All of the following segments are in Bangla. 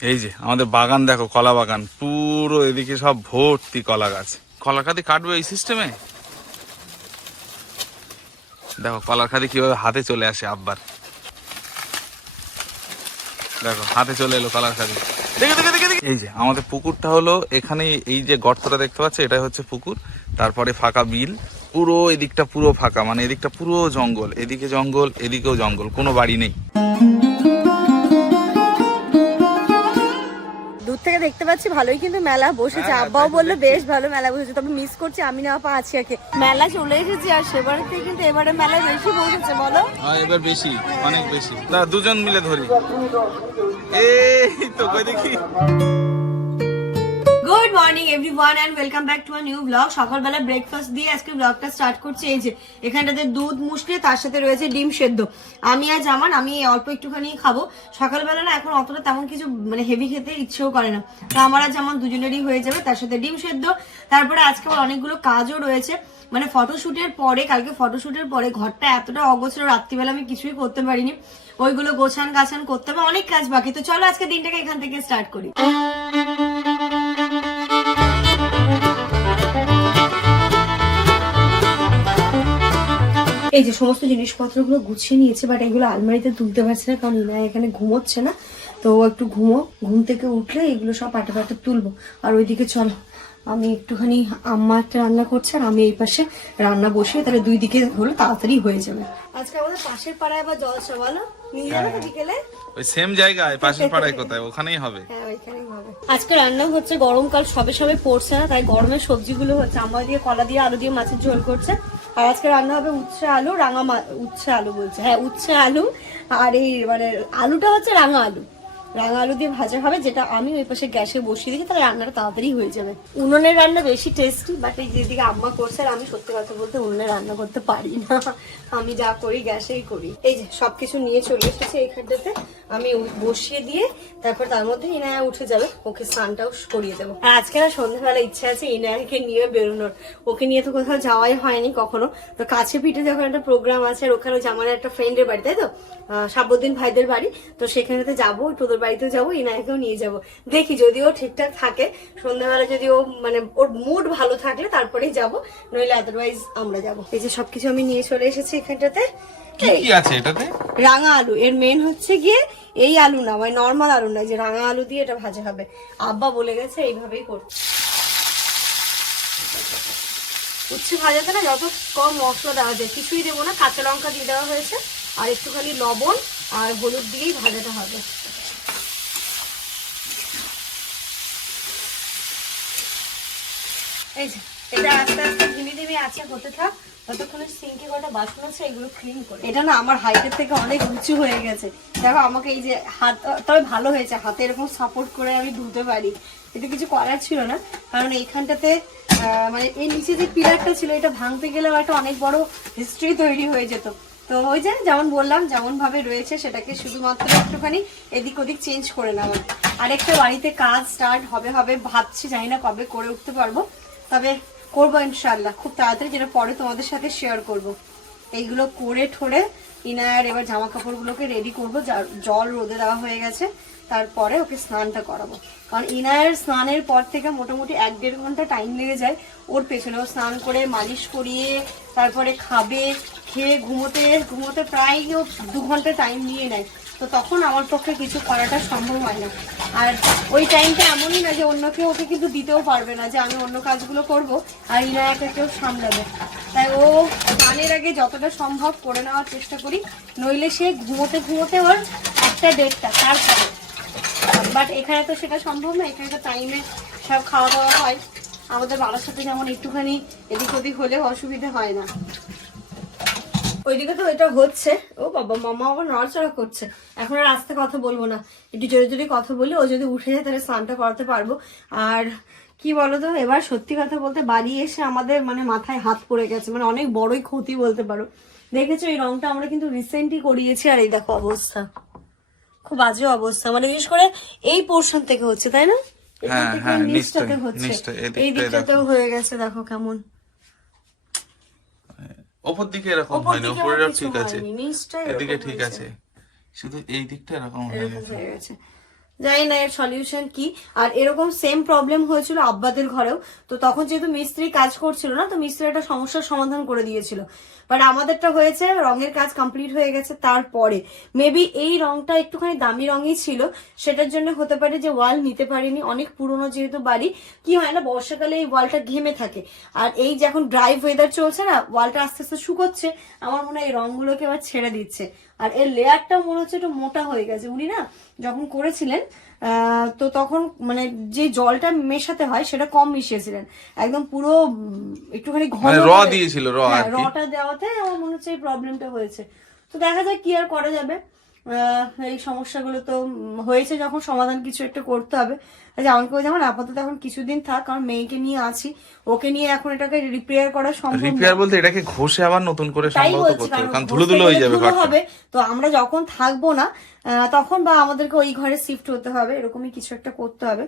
এই যে, আমাদের বাগান দেখো, কলা বাগান। পুরো এদিকে সব ভর্তি কলা গাছ। কলার খাদি কাটবে এই সিস্টেমে দেখো কলার খাদি কীভাবে হাতে চলে আসে আব্বার। দেখো, হাতে চলে এলো কলার খাদি। এই যে, আমাদের পুকুরটা হলো এখানে এই যে গর্তটা দেখতে পাচ্ছ, এটাই হচ্ছে পুকুর। তারপরে ফাঁকা বিল। পুরো এদিকটা পুরো ফাঁকা মানে এদিকটা পুরো জঙ্গল, এদিকে জঙ্গল, এদিকেও জঙ্গল, কোনো বাড়ি নেই। থেকে দেখতে পাচ্ছি ভালোই কিন্তু মেলা বসেছে। হ্যাঁ, আব্বাও বলল বেশ ভালো মেলা বসেছে তবে মিস করছি আমি না আপা আছি আগে মেলা চলে এসেছি আর সেবার থেকে কিন্তু এবারে মেলা বেশি বসেছে বলো। হ্যাঁ এবার বেশি অনেক বেশি। না দুজন মিলে ধরি। এই তো কই দেখি। Good morning everyone and welcome back to new blog সকালবেলা ব্রেকফাস্ট দিয়ে আজকে ব্লগটা স্টার্ট করছি। এই যে, এখানটাতে দুধ মুসলি, তার সাথে রয়েছে ডিম সেদ্ধ। আমি আর জামান, আমি অল্প একটুখানি খাব। সকালবেলা না এখন অতটা তেমন কিছু মানে হেভি খেতে ইচ্ছেও করে না। তো আমার আর যেমন দুজনেরই হয়ে যাবে, তার সাথে ডিম সেদ্ধ। তারপরে আজকে আবার অনেকগুলো কাজও রয়েছে। মানে ফটোশ্যুটের পরে, কালকে ফটোশ্যুটের পরে ঘরটা এতটা অগোছল, রাত্রিবেলা আমি কিছুই করতে পারিনি। ওইগুলো গোছান গাছান করতে হবে, অনেক কাজ বাকি। তো চলো আজকে দিনটাকে এখান থেকে স্টার্ট করি। এই যে সমস্ত জিনিসপত্রগুলো গুছিয়ে নিয়েছে বাট এগুলো আলমারিতে তুলতে পারছে না কারণ ইনা এখানে ঘুমোচ্ছে না। তো একটু ঘুমো ঘুম থেকে উঠলে এগুলো সব পাটে পাটে তুলবো। আর ওইদিকে চলো আমি একটুখানি আম্মা একটা রান্না করছে আর আমি এই পাশে রান্না বসিয়ে তাহলে দুই দিকে হলো তাড়াতাড়ি হয়ে যাবে। আজকে আমাদের পাশের পাড়ায় আবার জলসা বলো? নিয়ে যাবে তো বিকেলে? ওই সেম জায়গায় পাশের পাড়ায় কোথায়? ওখানেই হবে। হ্যাঁ ওইখানেই হবে। আজকে রান্না হচ্ছে গরমকাল সবে সবে পড়ছে না তাই গরমের সবজিগুলো হচ্ছে আমার দিয়ে কলা দিয়ে আলু দিয়ে মাছের ঝোল করছে। আর আজকে রান্না হবে উচ্ছে আলু, রাঙা উচ্ছে আলু বলছে। হ্যাঁ উচ্ছে আলু আর এই মানে আলুটা হচ্ছে রাঙা আলু। রাঙা আলু দিয়ে ভাজা হবে, যেটা আমি ওই পাশে গ্যাসে বসিয়ে দিয়েছি, তাহলে রান্নাটা তাড়াতাড়ি হয়ে যাবে। উনুনের রান্না বেশি টেস্টি বাট এই যেদিকে আম্মা করছে আর আমি সত্যি কথা বলতে উনুনে রান্না করতে পারি না। আমি যা করি, গ্যাসেই করি। এই যে সবকিছু নিয়ে চলে এসেছে এইখানটাতে আমি বসিয়ে দিয়ে তারপর তার মধ্যে ইনায়া উঠে যাবে, ওকে স্নানটাও করিয়ে দেবো। আর আজকে না সন্ধ্যাবেলা ইচ্ছা আছে ইনায়াকে নিয়ে বেরোনোর। ওকে নিয়ে তো কোথাও যাওয়াই হয়নি কখনো। তো কাছে পিঠে যখন একটা প্রোগ্রাম আছে, আর ওখানে আমার একটা ফ্রেন্ডের বাড়ি, তাই তো? সাবুদ্দিন ভাইদের বাড়ি। তো সেখানেতে যাব তোদের বাড়িতেও যাব ইনায়াকেও নিয়ে যাব। দেখি যদি ও ঠিকঠাক থাকে সন্ধ্যাবেলা যদি ও মানে ওর মুড ভালো থাকলে তারপরেই যাব নইলে আদারওয়াইজ আমরা যাব। এই যে সবকিছু আমি নিয়ে চলে এসেছি এখানটাতে। কি কি আছে এটাতে? রাঙা আলু। এর মেন হচ্ছে গিয়ে এই আলু না মানে নর্মাল আলু না যে রাঙা আলু দিয়ে এটা ভাজা হবে। আব্বা বলে গেছে এইভাবেই করতে। উচ্ছে ভাজাতে না যত কম মশলা দেওয়া যায় কিছুই দেবো না কাঁচা লঙ্কা দিয়ে দেওয়া হয়েছে আর একটুখানি লবণ আর হলুদ দিয়েই ভাজাটা হবে। এটা আছে, হতে থাক। এটা না আমার থেকে অনেক উঁচু হয়ে গেছে। দেখো, আমাকে এই যে হাত, তবে ভালো হয়েছে সাপোর্ট করে আমি পারি। এটা কিছু করার ছিল না। কারণ এইখানটাতে মানে নিচে যে পিলারটা ছিল, এটা ভাঙতে গেলেও একটা অনেক বড় হিস্ট্রি তৈরি হয়ে যেত। তো ওই যে, যেমন বললাম, যেমন ভাবে রয়েছে, সেটাকে শুধুমাত্র একটুখানি এদিক ওদিক চেঞ্জ করে নেওয়া। আরেকটা বাড়িতে কাজ স্টার্ট হবে হবে, ভাবছি, জানি না কবে করে উঠতে পারব। তবে করব ইনশাল্লাহ খুব তাড়াতাড়ি যেটা পরে তোমাদের সাথে শেয়ার করব। এইগুলো করে ঠোরে ইনায়ার এবার জামা কাপড়গুলোকে রেডি করব জল রোদে দেওয়া হয়ে গেছে। তারপরে ওকে স্নানটা করাবো। কারণ ইনায়ের স্নানের পর থেকে মোটামুটি এক দেড় ঘণ্টা টাইম লেগে যায়। ওর পেছনে ও স্নান করে মালিশ করিয়ে তারপরে খাবে, খেয়ে ঘুমোতে ঘুমোতে প্রায় ও দু ঘণ্টা টাইম নিয়ে নেয়। তো তখন আমার পক্ষে কিছু করাটা সম্ভব হয় না। আর ওই টাইমটা এমনই না যে অন্য কেউ ওকে কিন্তু দিতেও পারবে না যে আমি অন্য কাজগুলো করব আর ইনায়াকে কেউ সামলাবে তাই ও স্নানের আগে যতটা সম্ভব করে নেওয়ার চেষ্টা করি, নইলে সে ঘুমোতে ঘুমোতে ওর একটা দেড়টা, তারপরে। বাট এখানে তো সেটা সম্ভব না, এখানে তো টাইমে সব খাওয়া দাওয়া হয়। আমাদের বাবার সাথে যেমন একটুখানি এদিক ওদিক হলেও অসুবিধা হয় না। ওইদিকে তো এটা হচ্ছে। ও বাবা মামা আবার নড়াচড়া করছে। এখন আর আস্তে কথা বলব না। একটু জোরে জোরে কথা বলি ও যদি উঠে যায় তাহলে স্নানটা করাতে পারব। আর কি বলতো এবার সত্যি কথা বলতে বাড়ি এসে আমাদের মানে মাথায় হাত পড়ে গেছে। মানে অনেক বড়ই ক্ষতি বলতে পারো। দেখেছ এই রংটা আমরা কিন্তু রিসেন্টলি করিয়েছি আর এই দেখো অবস্থা। খুব বাজে অবস্থা। মানে বিশেষ করে এই পোর্শন থেকে হচ্ছে তাই না? হ্যাঁ, হ্যাঁ, নিচটা- হচ্ছে। এই দিকটাতেও হয়ে গেছে দেখো কেমন। ওপর দিকে এরকম হয়নি কিছু ঠিক আছে। এদিকে ঠিক আছে। শুধু এই দিকটা এরকম হয়ে গেছে। জানি না এর সলিউশন কি। আর এরকম সেম প্রবলেম হয়েছিল আব্বাদের ঘরেও। তো তখন যেহেতু মিস্ত্রি কাজ করছিল না, তো মিস্ত্রি একটা সমস্যার সমাধান করে দিয়েছিল। বাট আমাদেরটা হয়েছে রঙের কাজ কমপ্লিট হয়ে গেছে তারপরে। মেবি এই রংটা একটুখানি দামি রঙই ছিল। সেটার জন্য হতে পারে যে ওয়াল নিতে পারিনি, অনেক পুরনো যেহেতু বাড়ি। কি হয় না, বর্ষাকালে এই ওয়ালটা ঘেমে থাকে। আর এই যে এখন ড্রাই ওয়েদার চলছে না ওয়ালটা আস্তে আস্তে শুকোচ্ছে, আমার মনে হয় এই রংগুলোকে আবার ছেড়ে দিচ্ছে। আর এর লেয়ারটা মনে হচ্ছে একটু মোটা হয়ে গেছে। উনি না যখন করেছিলেন আহ, তো তখন মানে যে জলটা মেশাতে হয় সেটা কম মিশিয়েছিলেন। একদম পুরো একটুখানি ঘন মানে র দিয়েছিল, র হ্যাঁ, কি। রটা দেওয়াতে আমার মনে হচ্ছে এই প্রবলেমটা হয়েছে। তো দেখা যাক কি আর করা যাবে। এই সমস্যাগুলো তো হয়েছে যখন সমাধান কিছু একটা করতে হবে। যেমন করে যেমন আপাতত এখন কিছুদিন থাক কারণ মেয়েকে নিয়ে আছি। ওকে নিয়ে এখন এটাকে রিপেয়ার করা সম্ভব রিপেয়ার বলতে এটাকে ঘষে আবার নতুন করে সম্ভবত করতে হবে কারণ ধুলো ধুলো হয়ে যাবে হবে তো আমরা যখন থাকব না তখন বা আমাদেরকে ওই ঘরে শিফট হতে হবে এরকমই কিছু একটা করতে হবে।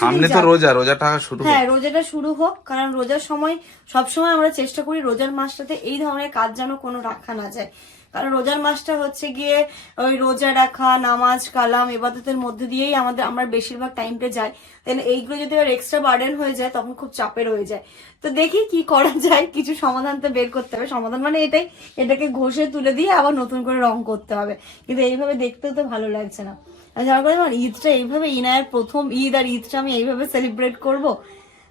সামনে তো রোজা রোজা টাকা শুরু হ্যাঁ রোজাটা শুরু হোক কারণ রোজার সময় সবসময় আমরা চেষ্টা করি রোজার মাসটাতে এই ধরনের কাজ যেন কোনো রাখা না যায়। কারণ রোজার মাসটা হচ্ছে গিয়ে ওই রোজা রাখা, নামাজ, কালাম এবাদতের মধ্যে দিয়েই আমাদের, আমরা বেশিরভাগ টাইমটা যাই। দেন এইগুলো যদি আবার এক্সট্রা বার্ডেন হয়ে যায়, তখন খুব চাপের হয়ে যায়। তো দেখি কি করা যায়, কিছু সমাধান তো বের করতে হবে। সমাধান মানে এটাই, এটাকে ঘষে তুলে দিয়ে আবার নতুন করে রং করতে হবে। কিন্তু এইভাবে দেখতেও তো ভালো লাগছে না। আর যার করে আমার ঈদটা এইভাবে ইনায়ের প্রথম ঈদ আর ঈদটা আমি এইভাবে সেলিব্রেট করব?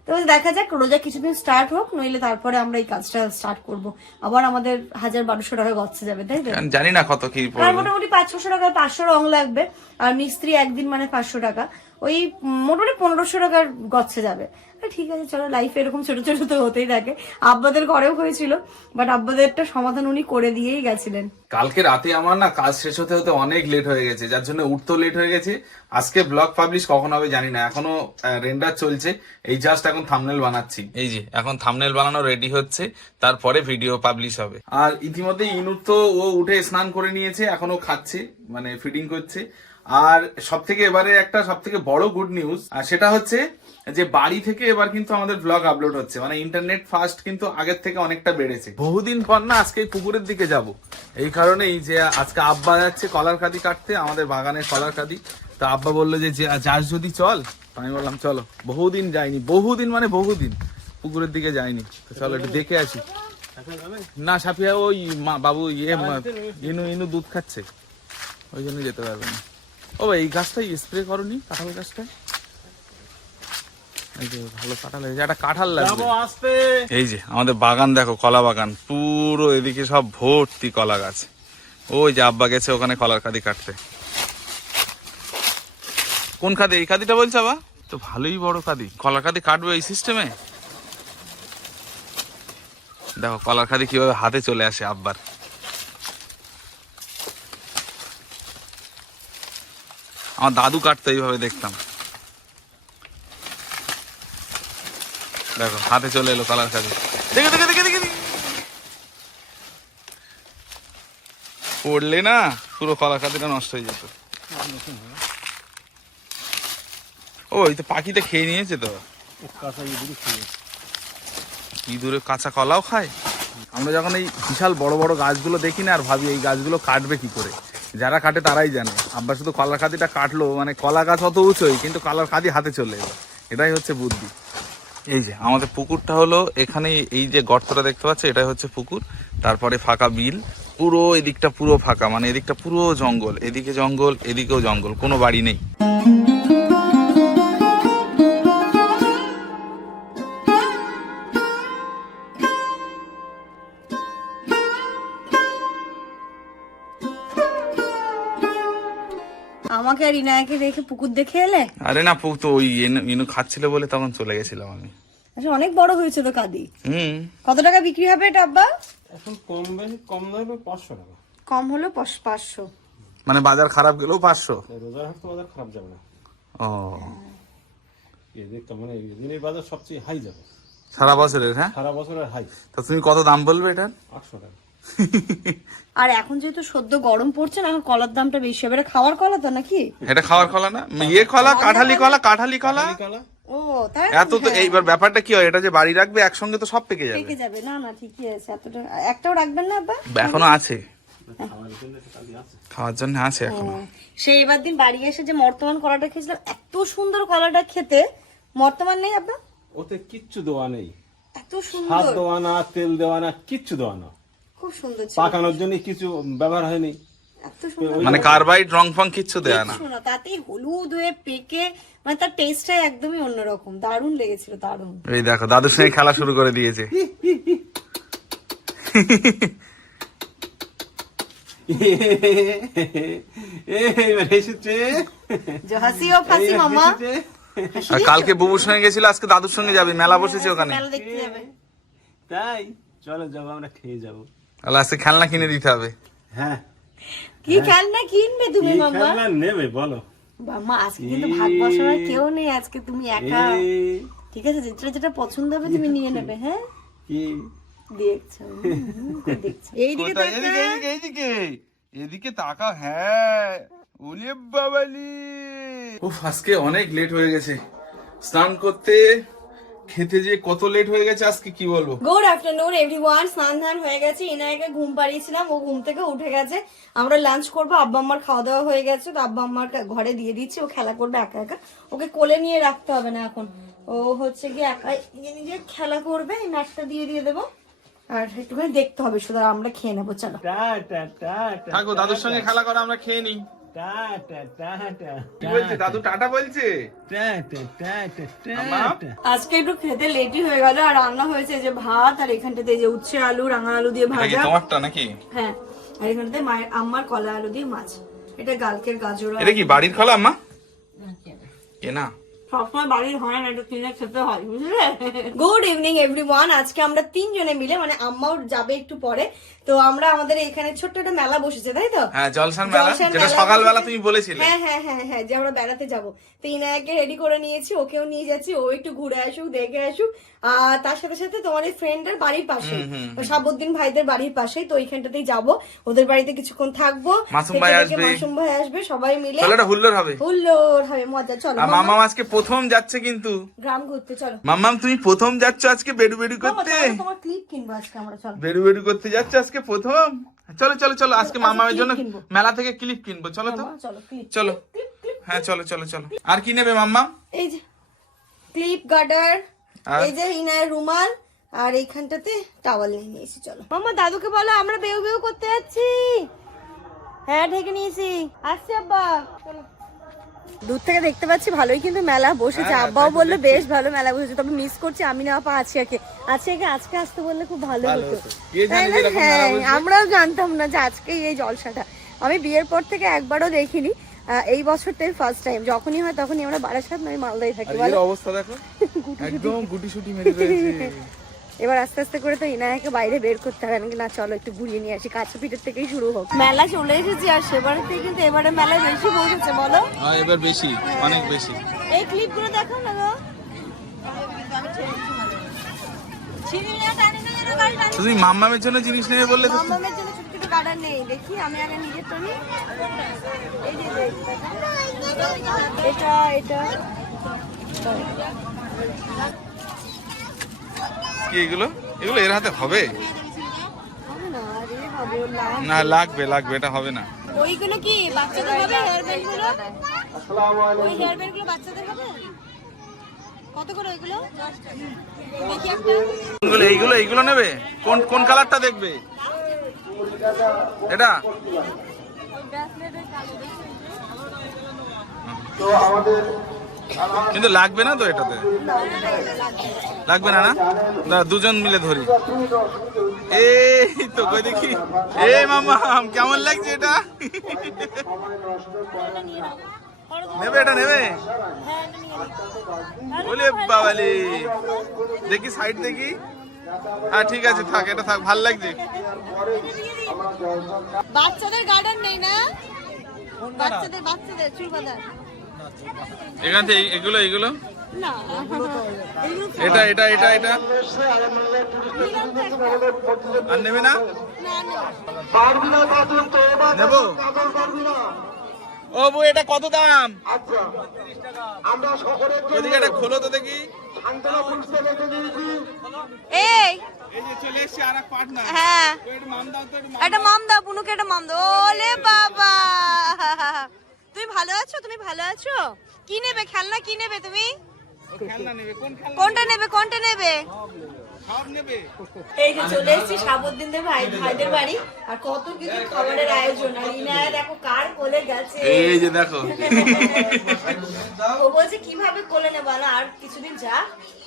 তো দেখা যাক রোজা কিছুদিন স্টার্ট হোক নইলে তারপরে আমরা এই কাজটা স্টার্ট করব। আবার আমাদের হাজার বারোশো টাকা গচ্ছে যাবে তাই তো? জানি না কত কি মোটামুটি পাঁচ ছশো টাকা পাঁচশো রং লাগবে। আর মিস্ত্রি একদিন মানে পাঁচশো টাকা। ওই মোটামুটি পনেরোশো টাকার গচ্ছে যাবে। ঠিক আছে চলো লাইফে এরকম ছোট ছোট তো হতেই থাকে। আব্বাদের ঘরেও হয়েছিল বাট আব্বাদেরটা সমাধান উনি করে দিয়েই গেছিলেন। কালকে রাতে আমার না কাজ শেষ হতে হতে অনেক লেট হয়ে গেছে যার জন্য উঠতেও লেট হয়ে গেছে। আজকে ব্লগ পাবলিশ কখন হবে জানি না এখনও রেন্ডার চলছে। এই জাস্ট এখন থামনেল বানাচ্ছি। এই যে এখন থামনেল বানানো রেডি হচ্ছে তারপরে ভিডিও পাবলিশ হবে। আর ইতিমধ্যে ইনুর তো ও উঠে স্নান করে নিয়েছে এখনও খাচ্ছে মানে ফিডিং করছে। আর সব থেকে এবারে একটা সব থেকে বড় গুড নিউজ আর সেটা হচ্ছে যে বাড়ি থেকে এবার কিন্তু আমাদের ব্লগ আপলোড হচ্ছে। মানে ইন্টারনেট ফাস্ট কিন্তু আগের থেকে অনেকটা বেড়েছে। বহুদিন পর না আজকে পুকুরের দিকে যাব। এই কারণেই যে আজকে আব্বা যাচ্ছে কলার কাদি কাটতে, আমাদের বাগানের কলার কাদি তো আব্বা বলল যে যাস যদি চল। আমি বললাম, চলো। বহুদিন যাইনি। বহুদিন মানে বহুদিন। পুকুরের দিকে যাইনি। তো চলো একটু দেখে আসি। না, সাফিয়া ওই মা, বাবু ইয়ে ইনু ইনু দুধ খাচ্ছে। ওই জন্য যেতে পারবে না। ও এই গাছটাই স্প্রে করনি? কাঁঠাল গাছটা? এই যে ভালো কাঁঠাল হয়েছে একটা কাঁঠাল লাগবে। এই যে আমাদের বাগান দেখো কলা বাগান পুরো এদিকে সব ভর্তি কলা গাছ। ওই যে আব্বা গেছে ওখানে কলার কাদি কাটতে। কোন খাদি? এই কাদিটা বলছে আবা তো ভালোই বড় খাদি। কলার খাদি কাটবে এই সিস্টেমে দেখো কলার খাদি কীভাবে হাতে চলে আসে আব্বার। আমার দাদু কাটতো, এইভাবে দেখতাম। দেখো, হাতে চলে এলো কালার কাজে। দেখে দেখে দেখে দেখে। পড়লে না, পুরো কলা কাদিটা নষ্ট হয়ে যেত। ও, এই তো পাখিটা খেয়ে নিয়েছে তো। ইঁদুরে কাঁচা কলাও খায়? আমরা যখন এই বিশাল বড় বড় গাছগুলো দেখি না, আর ভাবি এই গাছগুলো কাটবে কি করে? যারা কাটে তারাই জানে। আব্বা শুধু কলার খাদিটা কাটলো মানে কলা গাছ অত উঁচুই, কিন্তু কলার খাদি হাতে চলে এলো। এটাই হচ্ছে বুদ্ধি। এই যে, আমাদের পুকুরটা হলো এখানে এই যে গর্তটা দেখতে পাচ্ছ, এটাই হচ্ছে পুকুর। তারপরে ফাঁকা বিল, পুরো এদিকটা পুরো ফাঁকা মানে এদিকটা পুরো জঙ্গল, এদিকে জঙ্গল, এদিকেও জঙ্গল, কোনো বাড়ি নেই। ইনায়াকে রেখে পুকুর দেখে এলে? আরে না পুক তো ওই ইনু- খাচ্ছিল বলে তখন চলে গেছিলাম আমি। আচ্ছা অনেক বড় হয়েছে তো কাদি। হুম। কত টাকা বিক্রি হবে এটা আব্বা? এখন কম বেশি কম দামে পাঁচশো টাকা। কম হলো পাঁচ- পাঁচশো। মানে বাজার খারাপ গেলেও পাঁচশো? তাই রোজার হাট তো বাজার খারাপ যাবে না। ও। এই দেখতাম মানে এই দিনের বাজার সবচেয়ে হাই যাবে। সারা বছরের হ্যাঁ? সারা বছরের হাই তা তুমি কত দাম বলবে এটার? আটশো টাকা। আর এখন যেহেতু সদ্য গরম পড়ছে না এখন কলার দামটা বেশি। হবে এটা খাওয়ার কলা তো নাকি? এটা খাওয়ার কলা না? ইয়ে কলা কাঁঠালি কলা? কাঁঠালি কলা? ও তাই এত তো এইবার ব্যাপারটা কি হয় এটা যে বাড়ি রাখবে একসঙ্গে তো সব পেকে যাবে। পেকে যাবে। না না ঠিকই আছে এতটা একটাও রাখবেন না আব্বা? এখনও আছে। খাওয়ার জন্য আছে এখনও। সে এবার দিন বাড়ি এসে যে বর্তমান কলাটা খেয়েছিলাম এত সুন্দর কলাটা খেতে বর্তমান নেই আপনার ওতে কিচ্ছু দেওয়া নেই। এত সুন্দর। দেওয়া না তেল দেওয়া না কিচ্ছু দেওয়া না। খুব সুন্দর ছিল। পাকানোর জন্য কিছু ব্যবহার হয়নি। এত সুন্দর মানে কার্বাইড রং ফং কিচ্ছু দেয়া না। শোনো তাতেই হলুদ হয়ে পেকে মানে তার টেস্টটা একদমই অন্যরকম। দারুণ লেগেছিল দারুণ। এই দেখো দাদুর সঙ্গে খেলা শুরু করে দিয়েছে। কালকে বুবুর সঙ্গে গেছিল আজকে দাদুর সঙ্গে যাবে মেলা বসেছে ওখানে। যাবে। তাই চলো যাব আমরা খেয়ে যাব। তাহলে আজকে খেলনা কিনে দিতে হবে। হ্যাঁ। কি খেলনা কিনবে তুমি মামা খেলনা নেবে বলো। মামা আজকে কিন্তু ভাগ বসানোর কেউ নেই আজকে তুমি একা। ঠিক আছে যেটা যেটা পছন্দ হবে তুমি নিয়ে নেবে হ্যাঁ? দেখছ দেখছ। এইদিকে। এদিকে তাকা হ্যাঁ। ওলে বাবালি। উফ আজকে অনেক লেট হয়ে গেছে। স্নান করতে খেতে যে কত লেট হয়ে গেছে আজকে কি বলব? গুড আফটারনুন এভরিওয়ান স্নান ধান হয়ে গেছে। ইনায়কে ঘুম পাড়িয়েছিলাম ও ঘুম থেকে উঠে গেছে। আমরা লাঞ্চ করব আব্বা আম্মার খাওয়া দাওয়া হয়ে গেছে তো আব্বা আম্মার ঘরে দিয়ে দিচ্ছি ও খেলা করবে একা একা। ওকে কোলে নিয়ে রাখতে হবে না এখন। ও হচ্ছে কি একাই নিজে নিজে খেলা করবে এই ম্যাটটা দিয়ে দিয়ে দেবো। আর একটুখানি দেখতে হবে শুধু আমরা খেয়ে নেব চলো। থাকো দাদুর সঙ্গে খেলা করে আমরা খেয়ে নিই। দাদু টাটা। বলছে? টাটা টাটা আম্মা? টাটা। আজকে একটু খেতে লেটই হয়ে গেল আর রান্না হয়েছে যে ভাত আর এখানটাতে যে উচ্ছে আলু রাঙা আলু দিয়ে ভাজা। তোমারটা নাকি? হ্যাঁ আর এখানটাতে মায়ের আম্মার কলা আলু দিয়ে মাছ। এটা গালকের গাজর এটা কি বাড়ির খোলা আম্মা? কেনা? না সবসময় বাড়ির হয় না এটা কিনে খেতে হয় বুঝলে? গুড ইভিনিং এভরিওয়ান আজকে আমরা তিনজনে মিলে মানে আম্মাও যাবে একটু পরে তো আমরা আমাদের এখানে ছোট্ট একটা মেলা বসেছে তাই তো? হ্যাঁ জলসান মেলা যেটা সকালবেলা তুমি বলেছিলে। হ্যাঁ হ্যাঁ হ্যাঁ হ্যাঁ যে আমরা বেড়াতে যাব। তো ইনায়াকে রেডি করে নিয়েছি ওকেও নিয়ে যাচ্ছি ও একটু ঘুরে আসুক দেখে আসুক। আর তার সাথে সাথে তোমার এই ফ্রেন্ডের বাড়ির পাশে সাবুদ্দিন ভাইদের বাড়ির পাশেই তো ওইখানটাতেই যাব। ওদের বাড়িতে কিছুক্ষণ থাকব। মাসুম ভাই আসবে। মাসুম ভাই আসবে সবাই মিলে। চলো এটা হুল্লোর হবে। হুল্লোড় হবে মজা। চলো আর মামা আজকে প্রথম যাচ্ছে কিন্তু। গ্রাম ঘুরতে চলো। মাম্মাম তুমি প্রথম যাচ্ছ আজকে বেডু বেডু করতে? তোমার ক্লিপ কিনবো আজকে আমরা চলো। বেডু বেডু করতে যাচ্ছে আজকে প্রথম? চলো চলো চলো আজকে মামামের জন্য মেলা থেকে ক্লিপ কিনবো চলো তো। চলো হ্যাঁ চলো চলো চলো। আর কি নেবে মাম্মা? এই যে ক্লিপ গার্ডার? এই যে ইনার রুমাল আর এইখানটাতে টাওয়াল নিয়ে নিয়েছি চলো। মামা দাদুকে বলো আমরা বেউ বেউ করতে যাচ্ছি। হ্যাঁ ঢেকে নিয়েছি। আসছি আব্বা। দূর থেকে দেখতে পাচ্ছি ভালোই কিন্তু মেলা বসেছে। হ্যাঁ, আব্বাও বলল বেশ ভালো মেলা বসেছে। তবে মিস করছি আমি না আপা আছিয়াকে আছিয়াকে আজকে আসতে বললে খুব ভালো হতো। তাই না? হ্যাঁ আমরাও জানতাম না যে আজকেই এই জলসাটা। আমি বিয়ের পর থেকে একবারও দেখিনি। এই বছরটাই ফার্স্ট টাইম যখনই হয় তখনই আমরা বারাসাত নয় মালদায় থাকি আর বলো? এর অবস্থা দেখো? একদম গুটি সুটি মেরে রয়েছে এবার আস্তে আস্তে করে তো ইনায়াকে বাইরে বের করতে হবে। আমি না চলো একটু ঘুরিয়ে নিয়ে আসি। কাছে পিঠের থেকেই শুরু হোক। মেলা চলে এসেছি আর সেবারে থেকে কিন্তু এবারে মেলা বেশি বসেছে বলো? হ্যাঁ এবার বেশি অনেক বেশি। এই ক্লিপগুলো দেখো না গো। তুমি মাম্মামের জন্য জিনিস নেবে বললে তো মামামের জন্য ছোট নেই দেখি আমি আগে নিজের তো নিই। এই যে এটা এটা। কি এগুলো? এগুলো এর হাতে হবে? হবে না লাগবে। লাগবে এটা হবে না। ওইগুলো কি বাচ্চাদের হবে হেয়ার ব্যান্ডগুলো? ওই হেয়ার ব্যান্ডগুলো বাচ্চাদের হবে? কত করে ওইগুলো? দেখি একটা। কোনগুলো এইগুলো এইগুলো নেবে? কোন কোন কালারটা দেখবে? এটা? কিন্তু লাগবে না তো এটাতে? লাগবে না না? না দুজন মিলে ধরি। এই তো কই দেখি? এ মামা কেমন লাগছে এটা? নেবে এটা নেবে? বলে বাবালি। দেখি সাইড দেখি। হ্যাঁ ঠিক আছে থাক এটা থাক ভালো লাগছে। বাচ্চাদের গার্ডেন নেই না? বাচ্চাদের বাচ্চাদের চুল এখান থেকে এগুলো এগুলো? এগুলো এটা এটা এটা এটা। আর নেবে না। নেব? ও বউ এটা কত দাম? ওদিকে এটা খোলো তো দেখি। এই। এই যে চলে এসছে আর এক পার্টনার হ্যাঁ একটু দাও তো একটু একটা মাম দাও। পুনুকে একটা মাম দাও। ওলে বাবা। তুমি ভালো আছো? তুমি ভালো আছো? কি নেবে? খেলনা কি নেবে তুমি? খেলনা নেবে। কোন খেলনা কোনটা নেবে? কোনটা নেবে? এই যে চলে এসেছি সাবুদ্দিনদের ভাই ভাইদের বাড়ি। আর কত কিছু খাবারের আয়োজন। আর ইনায়া দেখো কার কোলে গেছে। এই যে দেখো। ও বলছে কীভাবে কোলে নেব? না আর কিছুদিন যা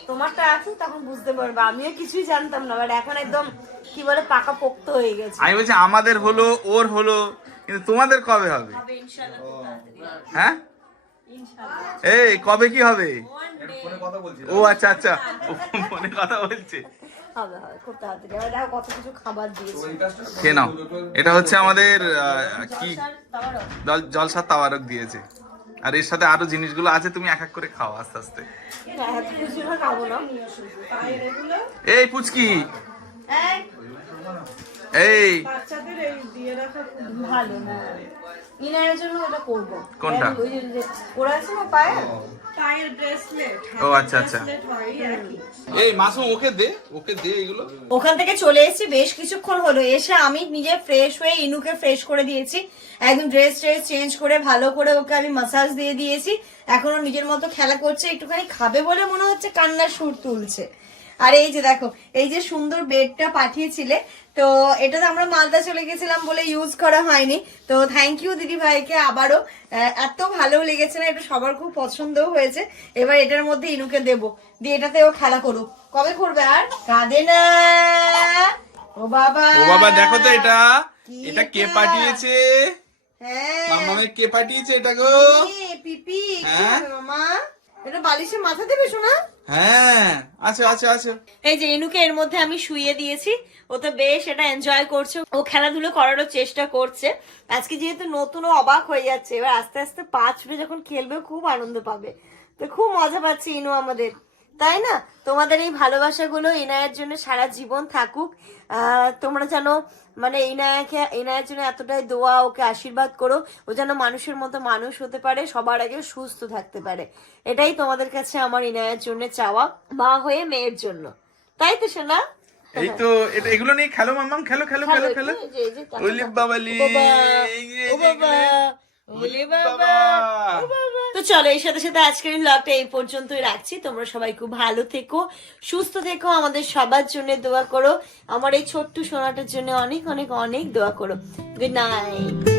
তোমারটা আসুক তখন বুঝতে পারবে। আমিও কিছুই জানতাম না বাট এখন একদম কি বলে পাকা পোক্ত হয়ে গেছে। আমি বলছি আমাদের হলো ওর হলো কিন্তু তোমাদের কবে হবে। হ্যাঁ? এই কবে কি হবে? One day ও আচ্ছা আচ্ছা। ও ফোনে কথা বলছে। নাও। এটা হচ্ছে আমাদের কি? তাওয়ারক। দিয়েছে। আর এর সাথে আরও জিনিসগুলো আছে তুমি এক এক করে খাও আস্তে আস্তে। হ্যাঁ, এত এই। পুচকি এই, এই ভালো না। ইনারের জন্য ওটা করব। কোনটা? ওই যে- যে ওরা আছে না পায়ে ও। আচ্ছা আচ্ছা। এই মাসুম ওকে দে ওকে দে এগুলো। ওখান থেকে চলে এসেছি বেশ কিছুক্ষণ হলো। এসে আমি নিজে ফ্রেশ হয়ে ইনুকে ফ্রেশ করে দিয়েছি। একদম ড্রেস ট্রেস চেঞ্জ করে ভালো করে ওকে আমি মাসাজ দিয়ে দিয়েছি। এখন নিজের মতো খেলা করছে একটুখানি খাবে বলে মনে হচ্ছে কান্নার সুর তুলছে। আর এই যে দেখো এই যে সুন্দর বেডটা পাঠিয়েছিলে তো এটা তো আমরা মালদা চলে গেছিলাম বলে ইউজ করা হয়নি। তো থ্যাংক ইউ দিদি ভাইকে আবারও এত ভালো লেগেছে না এটা সবার খুব পছন্দও হয়েছে। এবার এটার মধ্যে ইনুকে দেব দিয়ে এটাতে ও খেলা করুক। কবে করবে আর? কাঁদে না। ও বাবা। ও বাবা দেখো তো এটা। এটা কে পাঠিয়েছে? হ্যাঁ। মামামে কে পাঠিয়েছে এটা গো? পিপি হ্যাঁ? মামা? এটা বালিশে মাথা দেবে শোনা হ্যাঁ আচ্ছা আচ্ছা আচ্ছা এই যে ইনুকে এর মধ্যে আমি শুয়ে দিয়েছি ও তো বেশ এটা এনজয় করছে। ও খেলাধুলো করারও চেষ্টা করছে। আজকে যেহেতু নতুন ও অবাক হয়ে যাচ্ছে। এবার আস্তে আস্তে পা ছুটে যখন খেলবে খুব আনন্দ পাবে। তো খুব মজা পাচ্ছে ইনু আমাদের। তাই না? তোমাদের এই ভালোবাসাগুলো ইনায়ের জন্য সারা জীবন থাকুক। তোমরা যেন মানে ইনায়াকে ইনায়ের জন্য এতটাই দোয়া ওকে আশীর্বাদ করো ও যেন মানুষের মতো মানুষ হতে পারে সবার আগে সুস্থ থাকতে পারে। এটাই তোমাদের কাছে আমার ইনায়ের জন্য চাওয়া মা হয়ে মেয়ের জন্য। তাই তো শোনা এই তো এটা এগুলো নিয়ে খেলো মামাম খেলো খেলো খেলো খেলো। বাবালি ও বাবা, ওলে বাবা। তো চলো এই সাথে সাথে আজকের ব্লগটা এই পর্যন্তই রাখছি। তোমরা সবাই খুব ভালো থেকো সুস্থ থেকো আমাদের সবার জন্য দোয়া করো। আমার এই ছোট্ট সোনাটার জন্য অনেক অনেক অনেক দোয়া করো। Good night